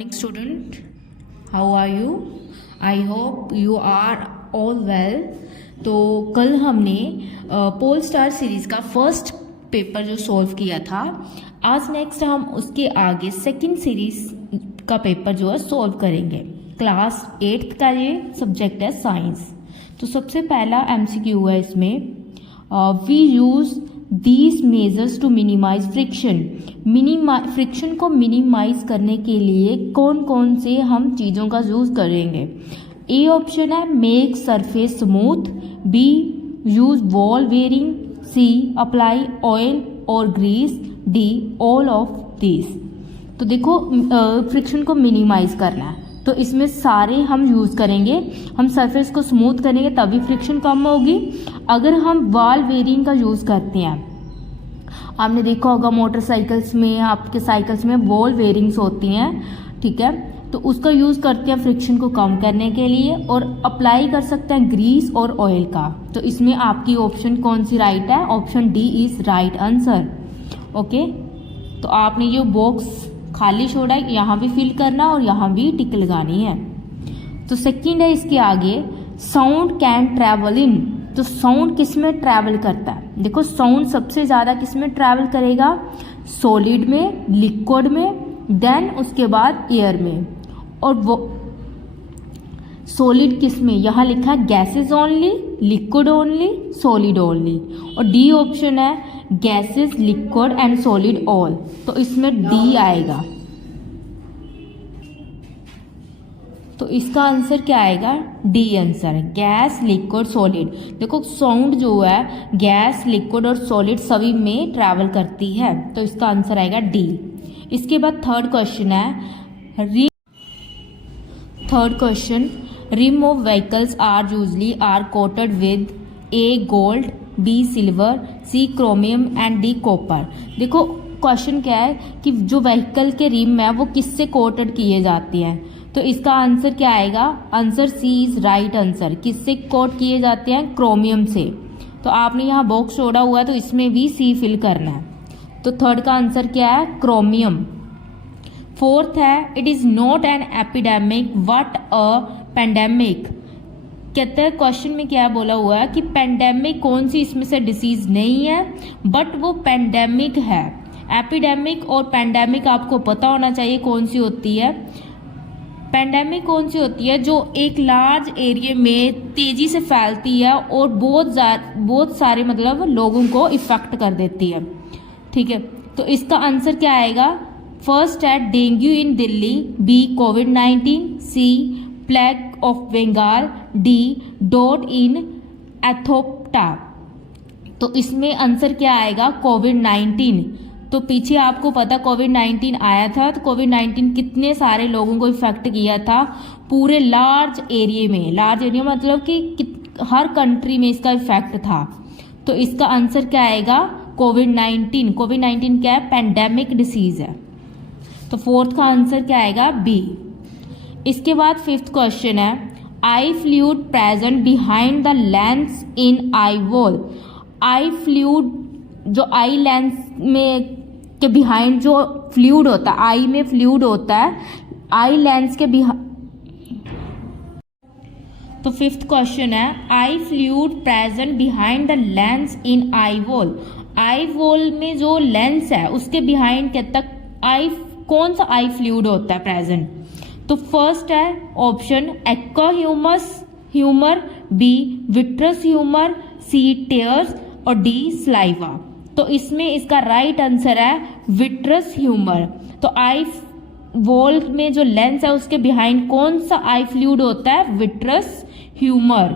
Student, how are you? I hope you are all well. तो कल हमने pole star series का first paper जो सॉल्व किया था, आज नेक्स्ट हम उसके आगे सेकंड सीरीज का पेपर जो है सॉल्व करेंगे। क्लास 8th का ये सब्जेक्ट है साइंस। तो सबसे पहला MCQ है इसमें, we use these measures to minimise friction. Friction को मिनिमाइज करने के लिए कौन कौन से हम चीज़ों का यूज़ करेंगे। ए ऑप्शन है make surface smooth, B use ball bearing, C apply oil और grease, D all of this. तो देखो फ्रिक्शन को मिनिमाइज करना है तो इसमें सारे हम यूज़ करेंगे। हम सरफेस को स्मूथ करेंगे तभी फ्रिक्शन कम होगी। अगर हम वॉल वेयरिंग का यूज़ करते हैं, आपने देखा होगा मोटरसाइकिल्स में, आपके साइकिल्स में वॉल वेयरिंग्स होती हैं, ठीक है, तो उसका यूज़ करते हैं फ्रिक्शन को कम करने के लिए। और अप्लाई कर सकते हैं ग्रीस और ऑयल का। तो इसमें आपकी ऑप्शन कौन सी राइट है? Option D is right answer. Okay, तो आपने ये बॉक्स खाली छोड़ा है, यहाँ भी फिल करना और यहाँ भी टिक लगानी है। तो सेकंड है इसके आगे, साउंड कैन ट्रैवल इन। तो साउंड किस में ट्रैवल करता है? देखो साउंड सबसे ज़्यादा किस में ट्रैवल करेगा? सॉलिड में, लिक्विड में, देन उसके बाद एयर में। और वो सॉलिड किस में? यहाँ लिखा है gases only, liquid only, solid only. और डी ऑप्शन है gases, liquid and solid all. तो इसमें डी आएगा। तो इसका आंसर क्या आएगा? डी आंसर है, गैस, लिक्विड, सॉलिड। देखो साउंड जो है गैस, लिक्विड और सॉलिड सभी में ट्रैवल करती है, तो इसका आंसर आएगा डी। इसके बाद थर्ड क्वेश्चन है, third question, rim of vehicles are usually are coated with a gold, B silver, C chromium and D copper. देखो क्वेश्चन क्या है कि जो व्हीकल के रिम है वो किससे कोटेड किए जाते हैं। तो इसका आंसर क्या आएगा? Answer C is right answer. किससे कोट किए जाते हैं? क्रोमियम से। तो आपने यहाँ बॉक्स छोड़ा हुआ है तो इसमें भी सी फिल करना है। तो थर्ड का आंसर क्या है? क्रोमियम। फोर्थ है, it is not an epidemic but a pandemic. कहते हैं क्वेश्चन में क्या बोला हुआ है कि पेंडेमिक कौन सी इसमें से डिसीज नहीं है बट वो पेंडेमिक है। एपिडेमिक और पेंडेमिक आपको पता होना चाहिए कौन सी होती है। पेंडेमिक कौन सी होती है? जो एक लार्ज एरिया में तेजी से फैलती है और बहुत सारे मतलब लोगों को इफेक्ट कर देती है, ठीक है। तो इसका आंसर क्या आएगा? फर्स्ट है डेंगू इन दिल्ली, बी कोविड-19, C plague of Bengal, D dot in एथोप्टा। तो इसमें आंसर क्या आएगा? कोविड-19। तो पीछे आपको पता कोविड-19 आया था, तो कोविड-19 कितने सारे लोगों को इफेक्ट किया था पूरे लार्ज एरिया में। लार्ज एरिया मतलब कि हर कंट्री में इसका इफेक्ट था। तो इसका आंसर क्या आएगा? कोविड-19। कोविड-19 क्या है? पेंडेमिक डिसीज है। तो फोर्थ का आंसर क्या आएगा? बी। इसके बाद फिफ्थ क्वेश्चन है, eye fluid present behind the lens in eyeball. Eye fluid, जो आई लेंस में के बिहाइंड जो फ्लूइड होता है, आई में फ्लूइड होता है, आई लेंस के तो फिफ्थ क्वेश्चन है, eye fluid present behind the lens in eyeball. Eyeball में जो लेंस है उसके बिहाइंड के तक आई, कौन सा आई फ्लूइड होता है प्रेजेंट? तो फर्स्ट है option aqua humour, B vitreous humour, C tears और डी स्लाइवा। तो इसमें इसका राइट आंसर है विट्रस ह्यूमर। तो आई वॉल में जो लेंस है उसके बिहाइंड कौन सा आई फ्लूइड होता है? Vitreous humour.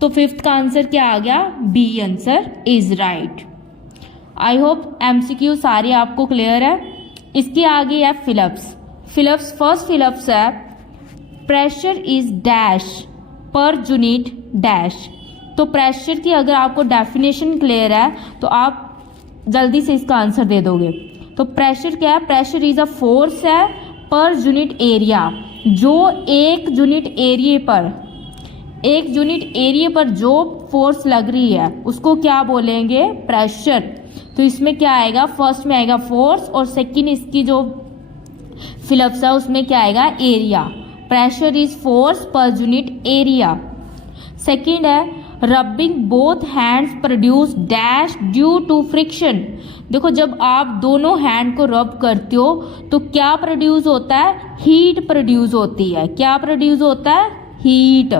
तो फिफ्थ का आंसर क्या आ गया? B answer is right. I hope MCQ सारे आपको क्लियर है। इसके आगे है फिलिप्स। फर्स्ट फिलिप्स है, pressure is dash per unit dash. तो प्रेशर की अगर आपको डेफिनेशन क्लियर है तो आप जल्दी से इसका आंसर दे दोगे। तो प्रेशर क्या है? प्रेशर इज अ फोर्स है पर यूनिट एरिया। जो एक यूनिट एरिया पर जो फोर्स लग रही है उसको क्या बोलेंगे? प्रेशर। तो इसमें क्या आएगा? फर्स्ट में आएगा फोर्स और सेकंड इसकी जो फिलिप्स है उसमें क्या आएगा, area. Pressure is force per unit area. Second है rubbing both hands produce dash due to friction. देखो जब आप दोनों हैंड को रब करते हो तो क्या प्रोड्यूस होता है, हीट प्रोड्यूस होती है। क्या प्रोड्यूस होता है, हीट।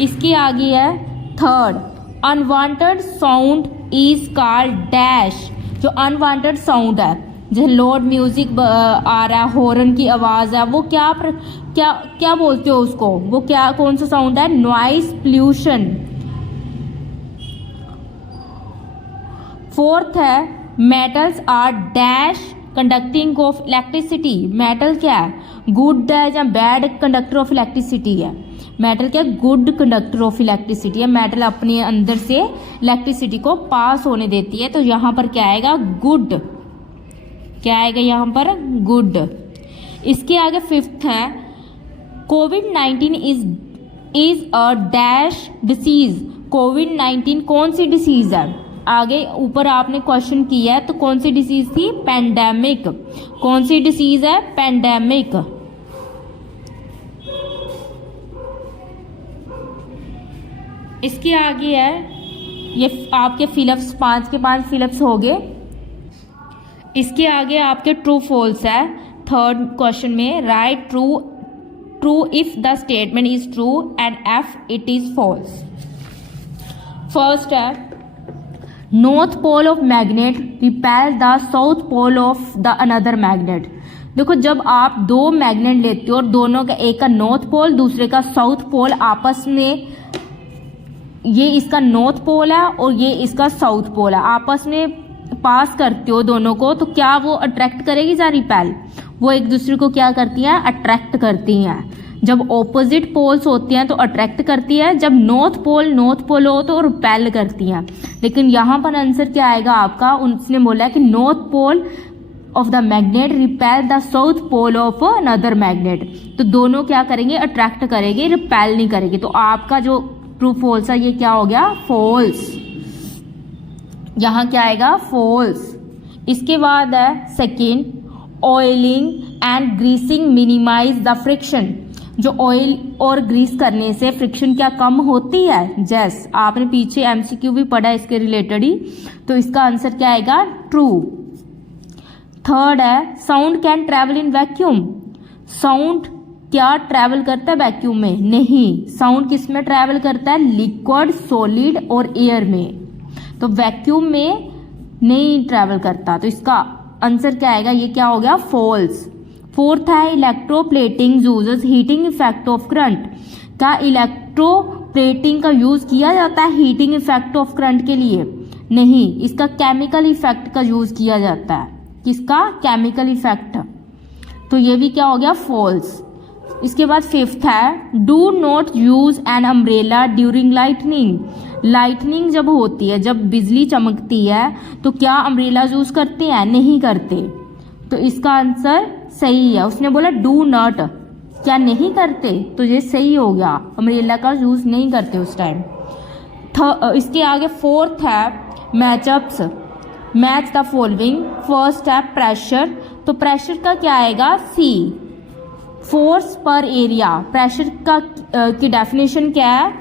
इसकी आगे है third, unwanted sound is called dash. जो अनवांटेड साउंड है, जैसे लोड म्यूजिक आ रहा है, हॉर्न की आवाज है, वो क्या बोलते हो उसको, वो क्या, कौन सा साउंड है, नॉइस प्ल्यूशन। फोर्थ है metals are dash conducting of electricity. Metal क्या है, गुड है या बैड कंडक्टर ऑफ इलेक्ट्रिसिटी है। मेटल क्या, गुड कंडक्टर ऑफ इलेक्ट्रिसिटी है। मेटल अपने अंदर से इलेक्ट्रिसिटी को पास होने देती है। तो यहाँ पर क्या आएगा, गुड। क्या आएगा यहाँ पर, गुड। इसके आगे फिफ्थ है कोविड-19 इज अ डैश डिसीज। कोविड-19 कौन सी डिसीज है, आगे ऊपर आपने क्वेश्चन किया है तो कौन सी डिसीज थी, पेंडेमिक। कौन सी डिसीज है, पेंडेमिक। इसके आगे है, ये आपके फिलिप्स 5 के 5 फिलिप्स हो गए। इसके आगे आपके ट्रू फॉल्स है। थर्ड क्वेश्चन में right true if the statement is true and F it is false. First है north pole of magnet repel the south pole of the another magnet. देखो जब आप दो मैग्नेट लेते हो और दोनों का, एक का नॉर्थ पोल दूसरे का साउथ पोल, आपस में ये इसका नॉर्थ पोल है और ये इसका साउथ पोल है, आपस में पास करते हो दोनों को, तो क्या वो अट्रैक्ट करेगी या रिपेल, वो एक दूसरे को क्या करती हैं, अट्रैक्ट करती हैं। जब ऑपोजिट पोल्स होती हैं तो अट्रैक्ट करती है, जब नॉर्थ पोल हो तो रिपेल करती हैं। लेकिन यहाँ पर आंसर क्या आएगा आपका, उसने बोला कि north pole of the magnet repel the south pole of another magnet. तो दोनों क्या करेंगे, अट्रैक्ट करेंगे, रिपेल नहीं करेंगे। तो आपका जो ट्रू फॉल्स है ये क्या हो गया, फॉल्स। यहाँ क्या आएगा, फॉल्स। इसके बाद है second, oiling and greasing minimise the friction. जो ऑयल और ग्रीस करने से फ्रिक्शन क्या कम होती है, जैस आपने पीछे एमसीक्यू भी पढ़ा इसके रिलेटेड ही, तो इसका आंसर क्या आएगा, ट्रू। थर्ड है sound can travel in vacuum. Sound क्या ट्रैवल करता है वैक्यूम में, नहीं। साउंड किस में ट्रैवल करता है, लिक्विड, सॉलिड और एयर में। तो वैक्यूम में नहीं ट्रैवल करता। तो इसका आंसर क्या आएगा, ये क्या हो गया, फॉल्स। फोर्थ है electroplating uses heating effect of current. क्या इलेक्ट्रोप्लेटिंग का यूज किया जाता है हीटिंग इफेक्ट ऑफ करंट के लिए, नहीं। इसका केमिकल इफेक्ट का यूज किया जाता है। किसका, केमिकल इफेक्ट। तो ये भी क्या हो गया, फॉल्स। इसके बाद फिफ्थ है do not use an umbrella during lightning. Lightning जब होती है, जब बिजली चमकती है, तो क्या अम्ब्रेला यूज करते हैं, नहीं करते। तो इसका आंसर सही है। उसने बोला डू नॉट, क्या नहीं करते, तो ये सही हो गया, अम्ब्रेला का यूज नहीं करते उस टाइम। इसके आगे फोर्थ है matchups, match the following. First है प्रेशर, तो प्रेशर का क्या आएगा, सी। फोर्स पर एरिया, प्रेशर का की डेफिनेशन क्या है,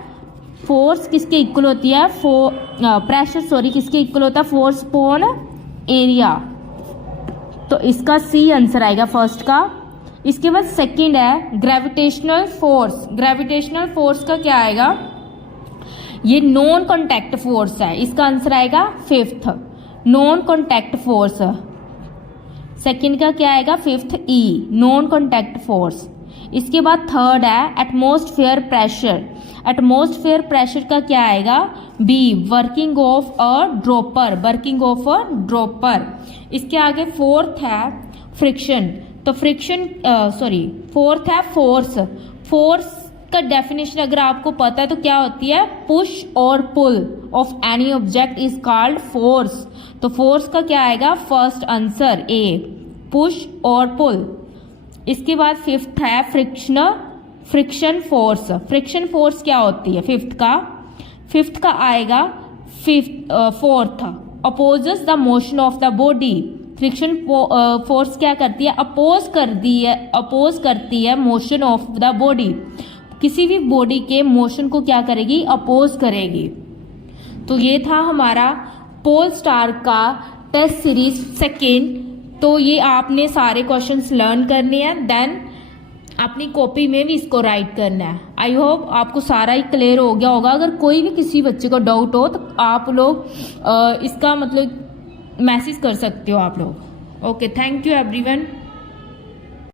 फोर्स किसके इक्वल होती है, प्रेशर किसके इक्वल होता है, फोर्स अपॉन एरिया। तो इसका सी आंसर आएगा फर्स्ट का। इसके बाद सेकंड है ग्रेविटेशनल फोर्स। ग्रेविटेशनल फोर्स का क्या आएगा, ये नॉन कॉन्टैक्ट फोर्स है, इसका आंसर आएगा fifth, non contact force. Second का क्या आएगा, फिफ्थ ई, नॉन कॉन्टैक्ट फोर्स। इसके बाद थर्ड है एटमॉस्फेयर प्रेशर। एटमॉस्फेयर प्रेशर का क्या आएगा, B, working of a dropper, working of a dropper. इसके आगे फोर्थ है फ्रिक्शन, तो फ्रिक्शन फोर्थ है फोर्स। फोर्स का डेफिनेशन अगर आपको पता है तो क्या होती है, पुश और pull of any object is called force. तो फोर्स का क्या आएगा, फर्स्ट आंसर ए, पुश और पुल। इसके बाद फिफ्थ है फ्रिक्शन फोर्स। फ्रिक्शन फोर्स क्या होती है, फिफ्थ का आएगा fourth, opposes the motion of the body. Friction force क्या करती है, अपोज करती है मोशन ऑफ द बॉडी, किसी भी बॉडी के मोशन को क्या करेगी, अपोज करेगी। तो ये था हमारा पोल स्टार का टेस्ट सीरीज सेकेंड। तो ये आपने सारे क्वेश्चंस लर्न करने हैं, देन अपनी कॉपी में भी इसको राइट करना है। आई होप आपको सारा ही क्लियर हो गया होगा। अगर कोई भी किसी बच्चे को डाउट हो तो आप लोग इसका मतलब मैसेज कर सकते हो आप लोग। Okay, thank you everyone.